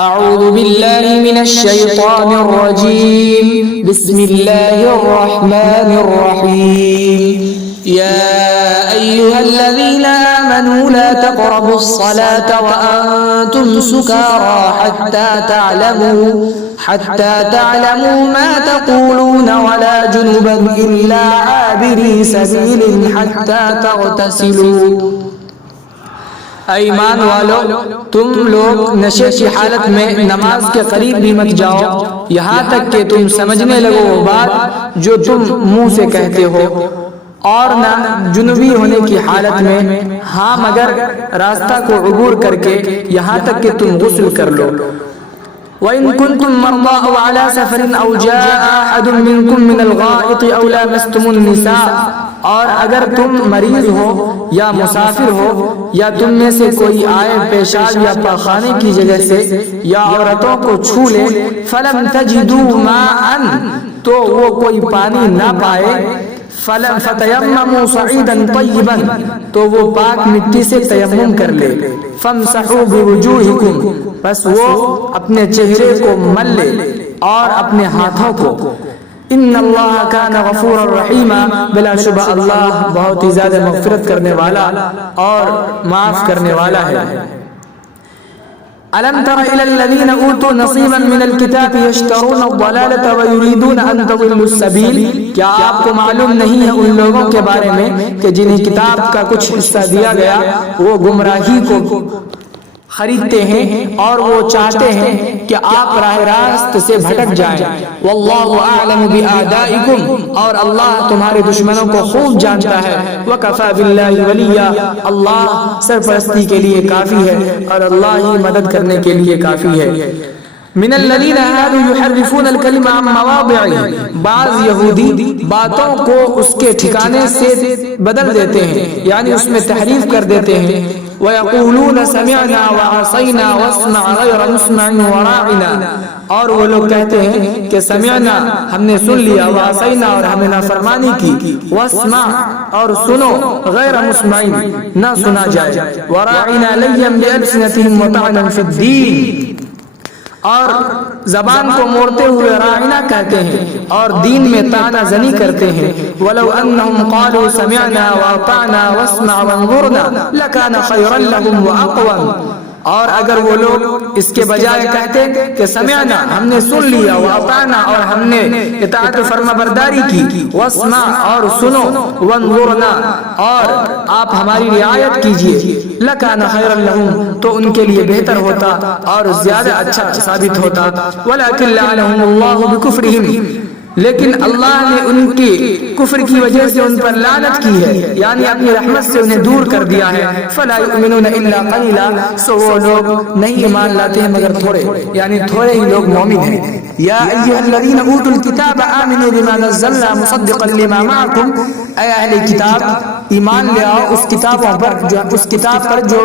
أعوذ بالله من الشيطان الرجيم بسم الله الرحمن الرحيم يا أيها الذين آمنوا لا تقربوا الصلاة وأنتم سكارى حتى تعلموا ما تقولون ولا جنبا إلا عابري سبيل حتى تغتسلوا ایمان والو تم لوگ نشے کی حالت میں نماز کے قریب بھی مت جاؤ یہاں تک کہ تم سمجھنے لگو وہ بات جو تم منہ سے کہتے ہو، اور نہ جنوبی ہونے کی حالت میں، ہاں مگر راستہ کو عبور کر کے یہاں تک کہ تم غسل کر لو۔ وَإِن كُنتُم مَّرْضَىٰ أَوْ عَلَىٰ سَفَرٍ أَوْ جَاءَ أَحَدٌ مِّنكُم مِّنَ الْغَائِطِ أَوْ لَامَسْتُمُ النِّسَاءَ، اور اگر تم مریض ہو یا مسافر ہو یا تم میں سے کوئی آئے پیشاب یا پاخانے کی جگہ سے یا عورتوں کو چھو لے، فَلَمْ تَجِدُوا مَاءً، تو وہ کوئی پانی نہ پائے، فَتَيَمَّمُوا صَعِيدًا طَيِّبًا، تو وہ پاک مٹی سے تیمم کر لے، فَامْسَحُوا بِوُجُوهِكُمْ، بس وہ اپنے چہرے کو مل لے اور اپنے ہاتھوں کو۔ ان اللہ کان غفورا رحیما، بلا شبہ اللہ بہت ہی زیادہ مغفرت کرنے والا اور معاف کرنے والا ہے۔ ألم تر إلى الذين أوتوا نصيبا من الكتاب يشترون الضلالة ويريدون أن تضلوا السبيل، کیا آپ کو معلوم نہیں ہے ان لوگوں کے بارے میں کہ جنہیں کتاب کا کچھ حصہ دیا گیا وہ گمراہی کو خریدتے ہیں اور وہ چاہتے ہیں کہ آپ راہ راست سے بھٹک جائیں۔ واللہ اعلم بأعدائکم، اور اللہ تمہارے دشمنوں کو خوب جانتا ہے۔ وکفی باللہ ولیا، اللہ سرپرستی کے لیے کافی ہے اور اللہ ہی مدد کرنے کے لیے کافی ہے۔ من الذین هادوا یحرفون الکلم عن مواضعہ، بعض یہودی باتوں کو اس کے ٹھکانے سے بدل دیتے ہیں، یعنی اس میں تحریف کر دیتے ہیں۔ وَيَقُولُونَ سَمِعْنَا وَعَصَيْنَا وَاسْمَعْ غَيْرَ مُسْمَعٍ وَرَاعِنَا، اور وہ لوگ کہتے ہیں کہ سمعنا، ہم نے سن لیا، وعصینا، اور ہمیں نافرمانی کی، واسمع، اور سنو، غیر مسمع، نہ سنا جائے، وراعنا لیا بألسنتهم وطعنا في الدین، اور زبان کو موڑتے ہوئے راعنا کہتے ہیں اور دین میں طعنہ زنی کرتے ہیں۔ وَلَوْ أَنَّهُمْ قَالُوا سَمِعْنَا وَأَطَعْنَا وَاسْمَعْ وَانظُرْنَا لَكَانَ خَيْرًا لَهُمْ وَأَقْوَمَ، اور اگر وہ لوگ اس کے بجائے کہتے کہ سمعنا، ہم نے سن لیا، وَأَطَعْنَا، اور ہم نے اطاعت و فرما برداری کی، وَاسْمَعْ، اور سنو، وَانظُرْنَا، اور آپ ہماری رعایت کیجئے، لَكَانَ خَيْرًا لَهُمْ، تو ان کے لیے بہتر ہوتا اور زیادہ اچھا ثابت ہوتا۔ وَلَكِنْ لَعَنَهُمُ اللَّهُ بِكُفْرِهِمْ، لیکن اللہ نے ان کی کفر کی وجہ سے ان پر لعنت کی ہے، یعنی اپنی رحمت سے انہیں دور کر دیا ہے۔ فَلَا يُؤْمِنُونَ إِلَّا قَلِيلًا، سو وہ لوگ نہیں ایمان لاتے ہیں مگر تھوڑے، یعنی تھوڑے ہی لوگ مومن ہیں۔ یا ایھا الذین اوتوا الکتاب آمنوا بما نزلنا مصدقا لما معکم، اے اہل کتاب ایمان لے آؤ اس کتاب پر جو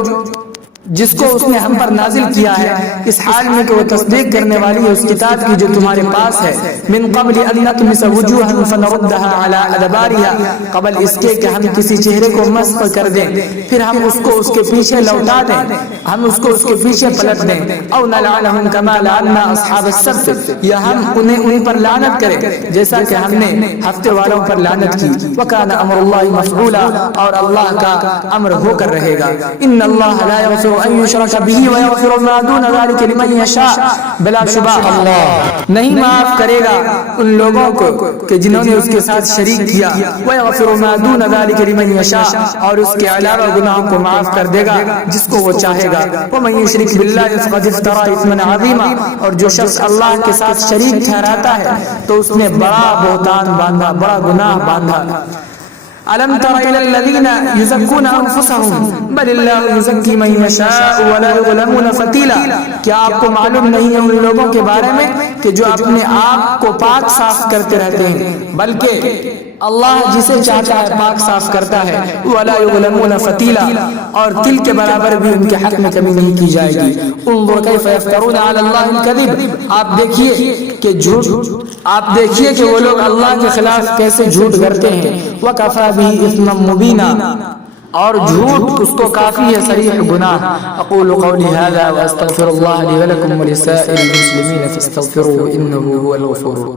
جس کو اس نے ہم پر نازل کیا ہے، اس حال میں کہ وہ تصدیق کرنے والی ہے اس کتاب کی جو تمہارے پاس ہے۔ من قبل ان نطمس وجوہا فنردها على ادبارها، قبل اس کے کہ ہم کسی چہرے کو مسخ کر دیں پھر ہم اس کو اس کے پیچھے لوٹا دیں، ہم اس کو اس کے پیچھے پلٹ دیں۔ او نلعنهم كما لعنا اصحاب السبت، یا ہم ان پر لعنت کریں جیسا کہ ہم نے ہفتے والوں پر لعنت کی۔ وکان امر اللہ مفعولا، اور اللہ کا امر ہو کر رہے گا۔ ان اللہ لا یغفر ان یشرک بہ ویغفر ما دون ذلک لمن یشاء، بلا شبہ اللہ نہیں معاف کرے گا ان لوگوں کو کہ جنہوں نے اس کے ساتھ شریک کیا، ویغفر ما دون ذلک لمن یشاء، اور اس کے علاوہ گناہوں کو معاف کر دے گا جس کو وہ چاہے گا۔ ومن یشرک باللہ فقد افترى اثما عظیما، اور جو شخص اللہ کے ساتھ شریک ٹھہراتا ہے تو اس نے بڑا بہتان باندھا، بڑا گناہ باندھا۔ ألم تر إلى الذين يزكون أنفسهم بل الله يزكي من يشاء ولا يظلمون فتيلا، کیا آپ کو معلوم نہیں ہے ان لوگوں کے بارے میں کہ جو اپنے آپ کو پاک صاف کرتے رہتے ہیں، بلکہ اللہ جسے چاہتا ہے پاک صاف کرتا ہے۔ ولا يظلمون فتيلا، اور تل کے برابر بھی ان کے حق میں کمی نہیں کی جائے گی۔ انظر كيف يفترون على الله الكذب، آپ دیکھیے کہ وہ لوگ اللہ کے خلاف کیسے جھوٹ کرتے ہیں۔ وَكَفَى بِهِ إِثْمًا مُبِينًا، اور جھوٹ اس کو کافی ہے صریح گناہ. اقول قولی هذا واستغفر الله لي ولكم ولسائر المسلمين فاستغفروه انه هو الغفور.